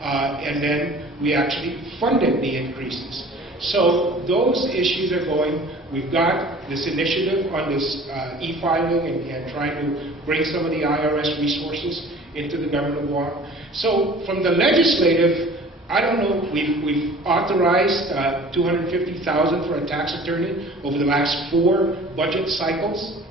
and then we actually funded the increases. So those issues are going. We've got this initiative on this e-filing and trying to bring some of the IRS resources into the government of Guam. So from the legislative, I don't know, we've authorized $250,000 for a tax attorney over the last 4 budget cycles.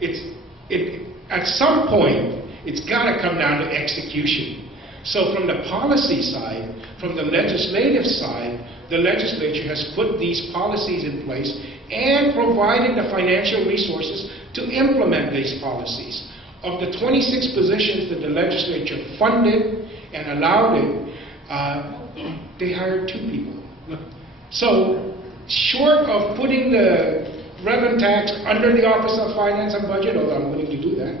At some point, it's got to come down to execution. So from the policy side, from the legislative side, the legislature has put these policies in place and provided the financial resources to implement these policies. Of the 26 positions that the legislature funded and allowed it, they hired 2 people. So short of putting the revenue tax under the Office of Finance and Budget, although I'm willing to do that,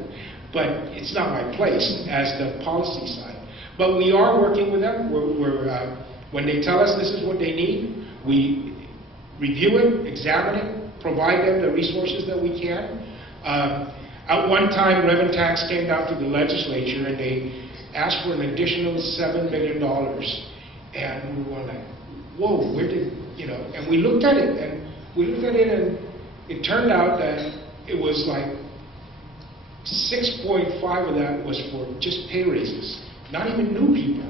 but it's not my place as the policy side. But we are working with them. When they tell us this is what they need, we review it, examine it, provide them the resources that we can. At one time, revenue tax came down to the legislature and they asked for an additional $7 million. And we were like, whoa, where did, and we looked at it and it turned out that it was like 6.5 of that was for just pay raises, not even new people.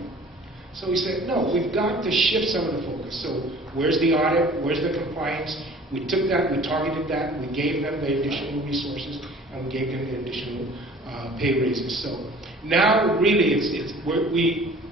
So we said, no, we've got to shift some of the focus. So where's the audit? Where's the compliance? We took that, we targeted that, we gave them the additional resources, and we gave them the additional pay raises. So now really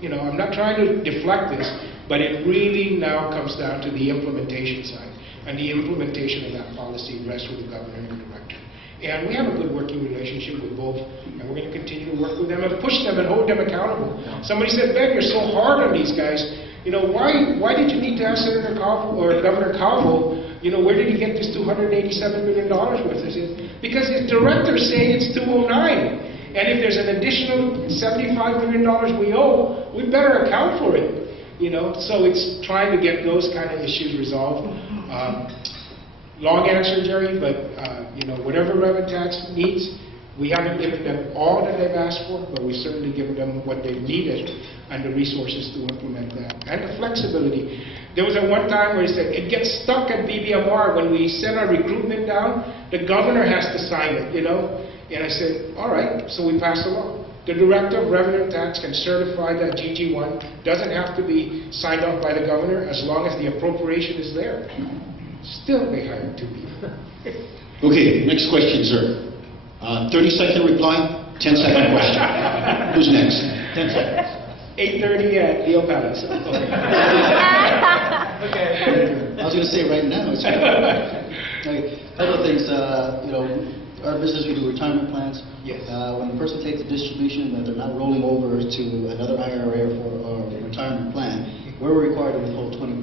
I'm not trying to deflect this, but it really now comes down to the implementation side. And the implementation of that policy rests with the governor and the director. And we have a good working relationship with both, and we're going to continue to work with them and push them and hold them accountable. Somebody said, Ben, you're so hard on these guys. Why did you need to ask Senator Calvo or Governor Calvo, where did he get this $287 million worth? I said, because his director's saying it's 209. And if there's an additional $75 million we owe, we better account for it. So it's trying to get those kind of issues resolved. Long answer, Jerry, but whatever revenue tax needs, we haven't given them all that they've asked for, but we certainly given them what they needed and the resources to implement that, and the flexibility. There was one time where he said, it gets stuck at BBMR when we send our recruitment down, the governor has to sign it, And I said, all right, so we passed a law. The Director of Revenue and Tax can certify that GG1 doesn't have to be signed off by the governor as long as the appropriation is there. Still, they hired 2 people. Okay, next question, sir. 30-second reply, 10-second question. Who's next? 10 seconds. 8:30 at Leo Palace. Okay. I was going to say right now. It's okay. A couple of things. Our business, we do retirement plans. Yes. When a person takes a distribution that they're not rolling over to another IRA or a retirement plan, we're required to withhold 20%.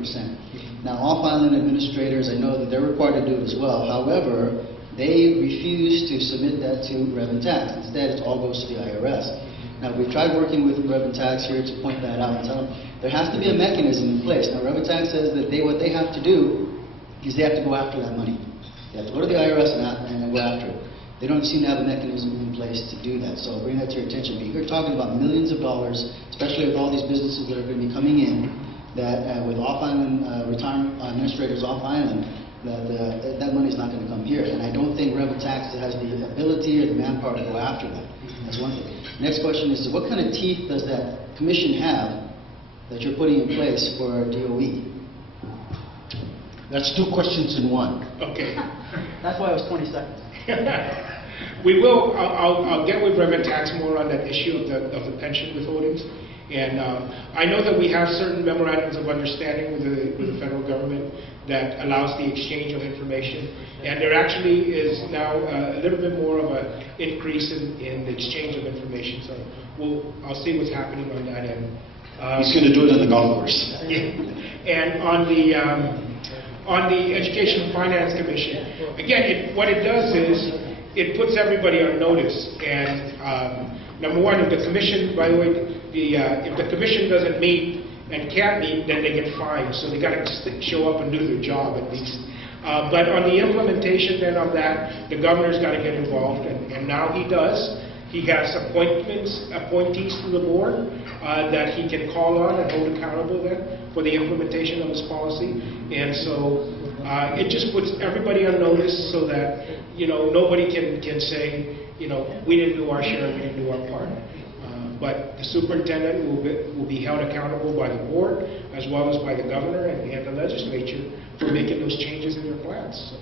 Now, off-island administrators, I know that they're required to do it as well. However, they refuse to submit that to revenue tax. Instead, it all goes to the IRS. Now, we've tried working with revenue tax here to point that out and tell them there has to be a mechanism in place. Now, revenue tax says that what they have to do is they have to go after that money. They have to go to the IRS and go after it. They don't seem to have a mechanism in place to do that. So I'll bring that to your attention. But you're talking about millions of dollars, especially with all these businesses that are going to be coming in, that with off-island retirement administrators off-island, that money is not going to come here. And I don't think revenue tax has the ability or the manpower to go after that. That's one thing. Next question is, what kind of teeth does that commission have that you're putting in place for DOE? That's 2 questions in one. Okay. That's why it was 20 seconds. We will. I'll get with revenue tax more on that issue of the pension withholdings. And I know that we have certain memorandums of understanding with the federal government that allows the exchange of information. And there actually is now a little bit more of an increase in the exchange of information. So I'll see what's happening on that end. He's going to do it on the golf course. Yeah. And on the Education and Finance Commission, again, what it does is it puts everybody on notice. And number one, if the commission, by the way, if the commission doesn't meet and can't meet, then they get fined. So they got to show up and do their job at least. But on the implementation then of that, the governor's got to get involved, and now he does. He has appointees to the board. that he can call on and hold accountable then for the implementation of his policy. And so it just puts everybody on notice so that, nobody can say, we didn't do our share, we didn't do our part. But the superintendent will be held accountable by the board as well as by the governor and the legislature for making those changes in their plans. So,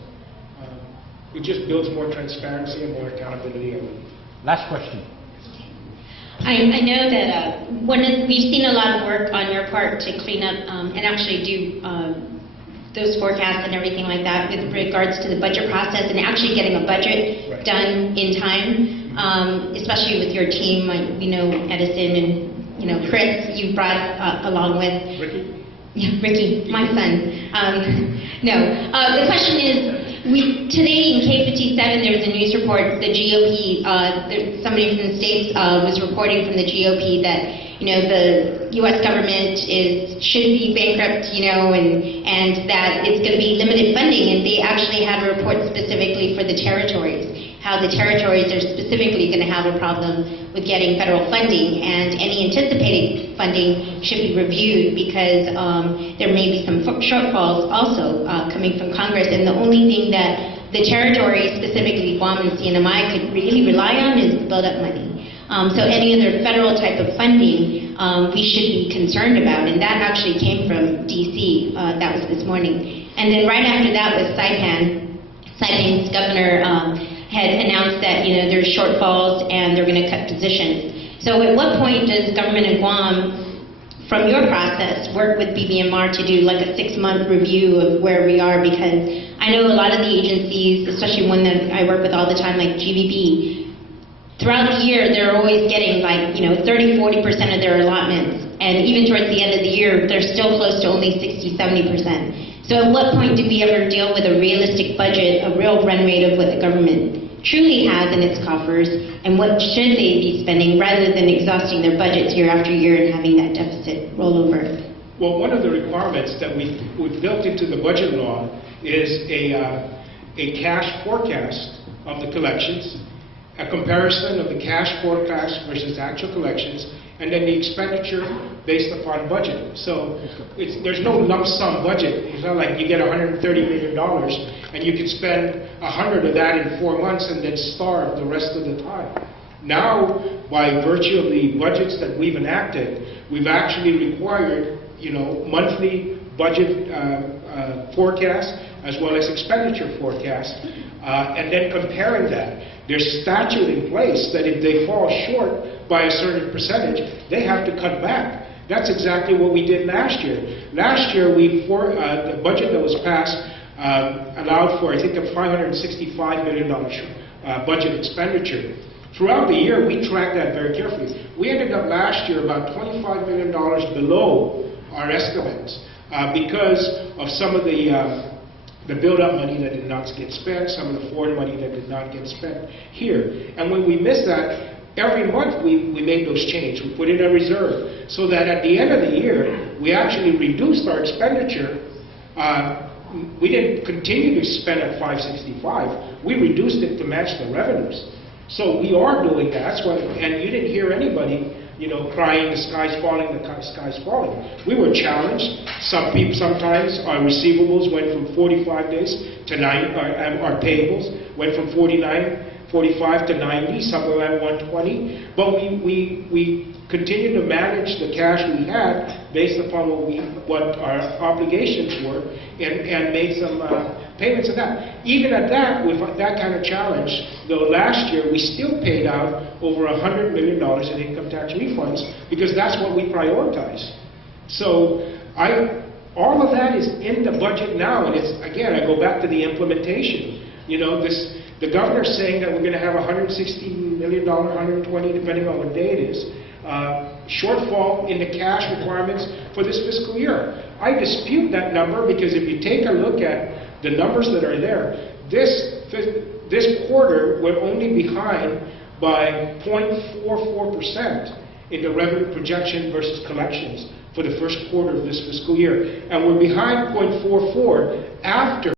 it just builds more transparency and more accountability. Last question. I know that we've seen a lot of work on your part to clean up and actually do those forecasts and everything like that with regards to the budget process and actually getting a budget Right. done in time, especially with your team. We know Edison and Chris you brought along with. Ricky? Yeah, Ricky, my son. The question is, today in K57 there was a news report, the GOP, somebody from the States was reporting from the GOP that, the U.S. government should be bankrupt, and that it's going to be limited funding, and they actually had a report specifically for the territories, how the territories are specifically going to have a problem with getting federal funding, and any anticipated funding should be reviewed because there may be some shortfalls also coming from Congress, and the only thing that the territories, specifically Guam and CNMI, could really rely on is build-up money. So any other federal type of funding we should be concerned about, and that actually came from D.C., that was this morning. And then right after that was Saipan. Saipan's governor had announced that there's shortfalls and they're going to cut positions. So at what point does government in Guam, from your process, work with BBMR to do like a 6-month review of where we are? Because I know a lot of the agencies, especially one that I work with all the time, like GBB, throughout the year they're always getting like 30-40% of their allotments, and even towards the end of the year they're still close to only 60-70%. So at what point do we ever deal with a realistic budget, a real run rate of what the government truly has in its coffers, and what should they be spending rather than exhausting their budgets year after year and having that deficit roll over? Well, one of the requirements that we've built into the budget law is a cash forecast of the collections, a comparison of the cash forecast versus actual collections, and then the expenditure based upon budget. So there's no lump sum budget. It's not like you get $130 million and you can spend 100 of that in 4 months and then starve the rest of the time. Now, by virtue of the budgets that we've enacted, we've actually required monthly budget forecast as well as expenditure forecast, and then comparing that. There's statute in place that if they fall short by a certain percentage, they have to cut back. That's exactly what we did last year. Last year, the budget that was passed allowed for, I think, a $565 million budget expenditure. Throughout the year, we tracked that very carefully. We ended up last year about $25 million below our estimates because of some of the build-up money that did not get spent, some of the foreign money that did not get spent here. And when we missed that, every month we made those changes. We put in a reserve so that at the end of the year, we actually reduced our expenditure. We didn't continue to spend at 565. We reduced it to match the revenues. So we are doing that. That's why, and you didn't hear anybody crying, the sky's falling, the sky's falling. We were challenged. Sometimes our receivables went from 45 days to 90, our payables went from 45 to 90, some of them 120. But we continued to manage the cash we had based upon what our obligations were, and made some payments of that. Even at that, with that kind of challenge, though last year we still paid out over $100 million in income tax refunds because that's what we prioritized. So all of that is in the budget now, and it's, again, I go back to the implementation. The governor's saying that we're going to have $160 million, 120, depending on what day it is, shortfall in the cash requirements for this fiscal year. I dispute that number because if you take a look at the numbers that are there, this quarter we're only behind by 0.44% in the revenue projection versus collections for the first quarter of this fiscal year. And we're behind 0.44 after